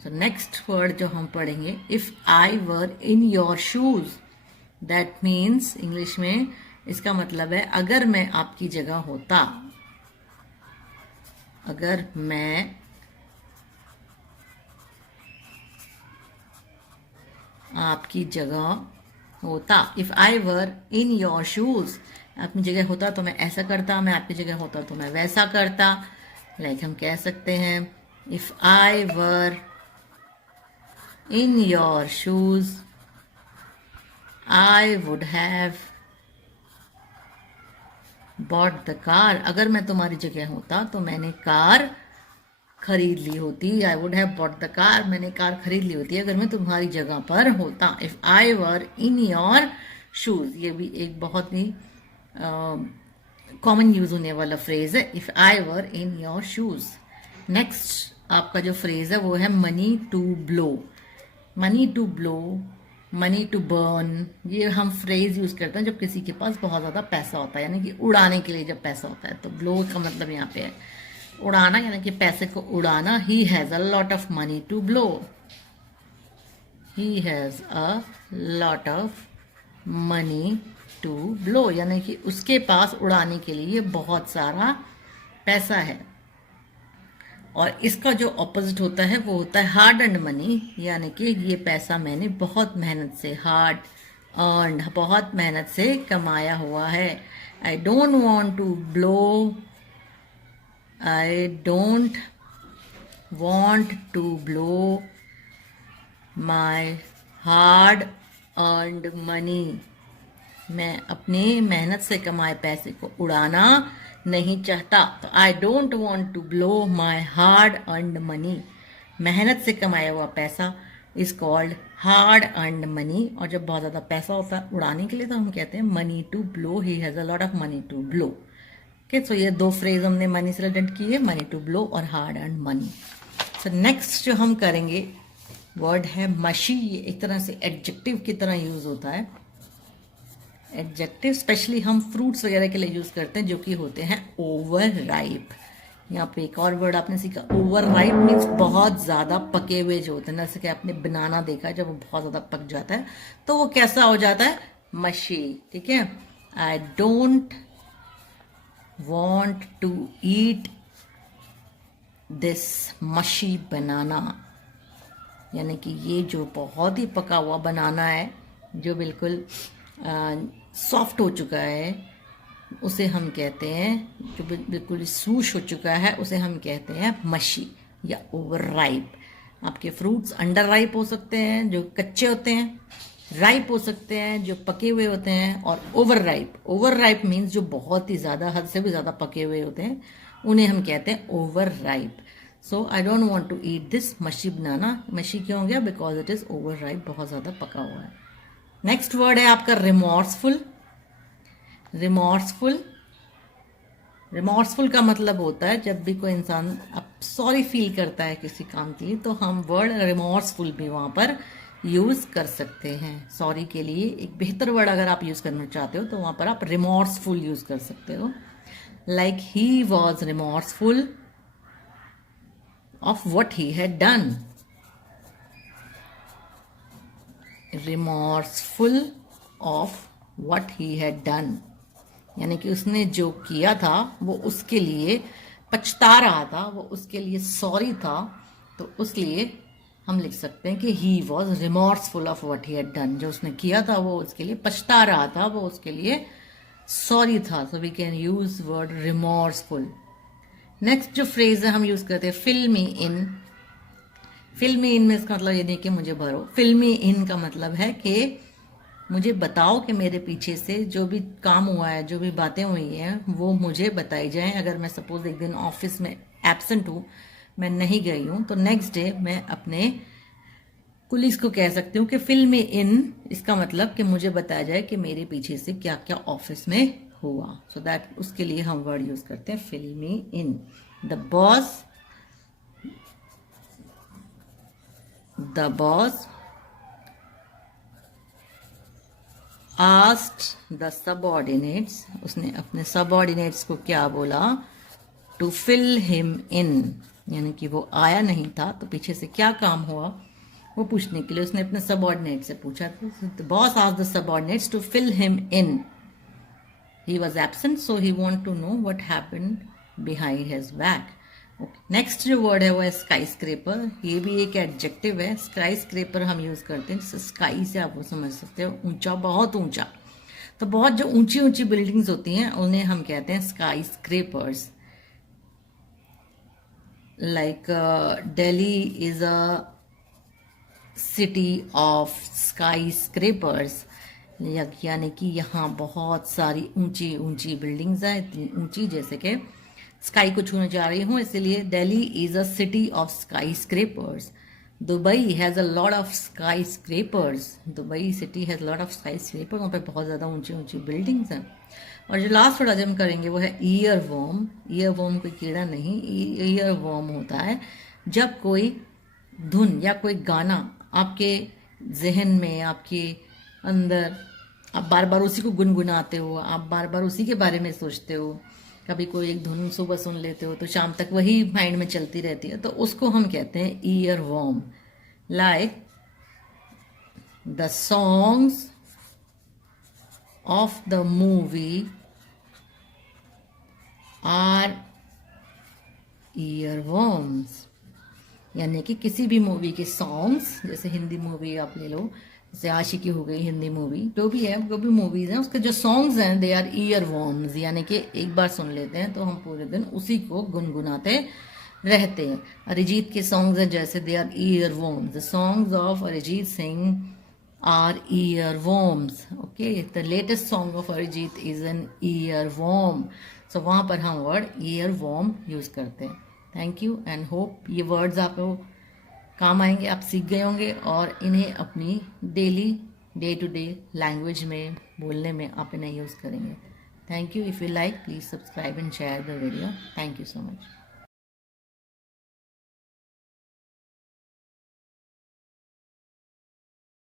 So next word जो हम पढ़ेंगे, if I were in your shoes, that means English में इसका मतलब है अगर मैं आपकी जगह होता, अगर मैं आपकी जगह होता, if I were in your shoes, अपनी जगह होता तो मैं ऐसा करता, मैं आपकी जगह होता तो मैं वैसा करता। लाइक हम कह सकते हैं if I were in your shoes I would have bought the car, अगर मैं तुम्हारी जगह होता तो मैंने कार खरीद ली होती। I would have bought the car, मैंने कार खरीद ली होती अगर मैं तुम्हारी जगह पर होता। If I were in your shoes, ये भी एक बहुत ही कॉमन यूज होने वाला फ्रेज है, if I were in your shoes. Next आपका जो फ्रेज है वो है money to blow. Money to blow, money to burn, ये हम फ्रेज यूज करते हैं जब किसी के पास बहुत ज्यादा पैसा होता है, यानी कि उड़ाने के लिए जब पैसा होता है। तो ब्लो का मतलब यहाँ पे है उड़ाना, यानी कि पैसे को उड़ाना। He has a lot of money to blow, he has a lot of money to blow, यानी कि उसके पास उड़ाने के लिए बहुत सारा पैसा है। और इसका जो ऑपोजिट होता है वो होता है हार्ड अर्न्ड मनी, यानी कि ये पैसा मैंने बहुत मेहनत से, हार्ड अर्न्ड, बहुत मेहनत से कमाया हुआ है। I don't want to blow, I don't want to blow my hard earned money, मैं अपनी मेहनत से कमाए पैसे को उड़ाना नहीं चाहता। तो I don't want to blow my hard earned money, मेहनत से कमाया हुआ पैसा is called hard earned money. और जब बहुत ज़्यादा पैसा होता है उड़ाने के लिए तो हम कहते हैं money to blow, he has a lot of money to blow. Okay, so ये दो फ्रेज हमने मनी से रिलेटेड की है, मनी टू ब्लो और hard earned money. So next जो हम करेंगे वर्ड है मशी। ये एक तरह से एडजेक्टिव की तरह यूज होता है। एडजेक्टिव स्पेशली हम फ्रूट्स वगैरह के लिए यूज करते हैं जो कि होते हैं ओवर राइप। यहाँ पे एक और वर्ड आपने सीखा, ओवर राइप मीन्स बहुत ज्यादा पके हुए जो होते हैं। जैसे कि आपने बनाना देखा है, जब वो बहुत ज्यादा पक जाता है तो वो कैसा हो जाता है, मशी। ठीक है, I don't want to eat this mushy banana, यानी कि ये जो बहुत ही पका हुआ बनाना है, जो बिल्कुल सॉफ्ट हो चुका है, उसे हम कहते हैं, जो बिल्कुल सूश हो चुका है उसे हम कहते हैं मशी या ओवर राइप। आपके फ्रूट्स अंडर राइप हो सकते हैं जो कच्चे होते हैं, राइप हो सकते हैं जो पके हुए होते हैं, और over ripe, over ripe means जो बहुत ही ज़्यादा, हद से भी ज़्यादा पके हुए होते हैं, उन्हें हम कहते हैं over ripe. So I don't want to eat this mushy banana. Mushy क्यों हो गया, because it is over ripe, बहुत ज़्यादा पका हुआ है। नेक्स्ट वर्ड है आपका रिमोर्सफुल। रिमोर्सफुल, रिमोर्सफुल का मतलब होता है जब भी कोई इंसान अब सॉरी फील करता है किसी काम के लिए, तो हम वर्ड रिमोर्सफुल भी वहां पर यूज कर सकते हैं। सॉरी के लिए एक बेहतर वर्ड अगर आप यूज करना चाहते हो तो वहां पर आप रिमोर्सफुल यूज कर सकते हो। Like he was remorseful of what he had done, remorseful of what he had done, यानी कि उसने जो किया था वो उसके लिए पछता रहा था, वो उसके लिए सॉरी था, तो उसलिए हम लिख सकते हैं कि he was remorseful of what he had done, जो उसने किया था वो उसके लिए पछता रहा था, वो उसके लिए सॉरी था। So we can use word remorseful. Next जो फ्रेज है हम यूज करते हैं फिल्मी इन। फिल्मी इन में इसका मतलब ये नहीं कि मुझे भरो, फिल्मी इन का मतलब है कि मुझे बताओ कि मेरे पीछे से जो भी काम हुआ है, जो भी बातें हुई हैं वो मुझे बताई जाएं। अगर मैं सपोज एक दिन ऑफिस में एब्सेंट हूँ, मैं नहीं गई हूँ, तो नेक्स्ट डे मैं अपने कुलीग्स को कह सकती हूँ कि फिल्मी इन, इसका मतलब कि मुझे बताया जाए कि मेरे पीछे से क्या क्या ऑफिस में हुआ। सो दैट, उसके लिए हम वर्ड यूज करते हैं fill me in. The boss asked the subordinates, उसने अपने सबऑर्डिनेट्स को क्या बोला, टू फिल हिम इन, यानी कि वो आया नहीं था, तो पीछे से क्या काम हुआ वो पूछने के लिए उसने अपने सबऑर्डिनेट से पूछा था। The boss asked the subordinates to fill him in. He was absent so he want to know what happened behind his back. Next जो वर्ड है वो है स्काई स्क्रेपर। ये भी एक एडजेक्टिव है। स्काई स्क्रेपर हम यूज करते हैं, जैसे स्काई से आप वो समझ सकते हो ऊंचा, बहुत ऊंचा। तो बहुत जो ऊंची ऊंची बिल्डिंग्स होती हैं उन्हें हम कहते हैं sky scrapers. Like Delhi is a city of sky scrapers, यानी कि यहाँ बहुत सारी ऊंची ऊंची बिल्डिंग्स हैं, इतनी ऊंची जैसे कि स्काई को छूने जा रही हूँ, इसलिए Delhi is a city of sky scrapers. Dubai has a lot of sky scrapers. Dubai city has lot of sky scraper, वहाँ पे बहुत ज़्यादा ऊंची ऊंची बिल्डिंग्स हैं। और जो लास्ट वर्ड आज हम करेंगे वो है ईयर वॉर्म। ईयर वॉर्म कोई कीड़ा नहीं, ईयर वॉर्म होता है जब कोई धुन या कोई गाना आपके जहन में, आपके अंदर, आप बार बार उसी को गुनगुनाते हो, आप बार बार उसी के बारे में सोचते हो। कभी कोई एक धुन सुबह सुन लेते हो तो शाम तक वही माइंड में चलती रहती है, तो उसको हम कहते हैं ear worm. Like the songs of the movie are ear worms. यानी कि किसी भी मूवी के सॉन्ग्स, जैसे हिंदी मूवी आप ले लो, जैसे आशिकी हो गई हिंदी मूवी, जो भी है, जो भी मूवीज हैं, उसके जो सॉन्ग्स हैं दे आर ईयर वॉर्म्स। यानी कि एक बार सुन लेते हैं तो हम पूरे दिन उसी को गुनगुनाते रहते हैं। अरिजीत के सॉन्ग्स हैं जैसे, they are ear worms. The songs of Arijit Singh are ear worms. Okay, the latest song of Arijit is an ear worm. So वहाँ पर हम वर्ड ईयर वॉर्म यूज करते हैं। थैंक यू एंड होप ये वर्ड्स आपको काम आएंगे, आप सीख गए होंगे और इन्हें अपनी daily day to day language में बोलने में आप इन्हें यूज़ करेंगे। Thank you. If you like please subscribe and share the video. Thank you so much.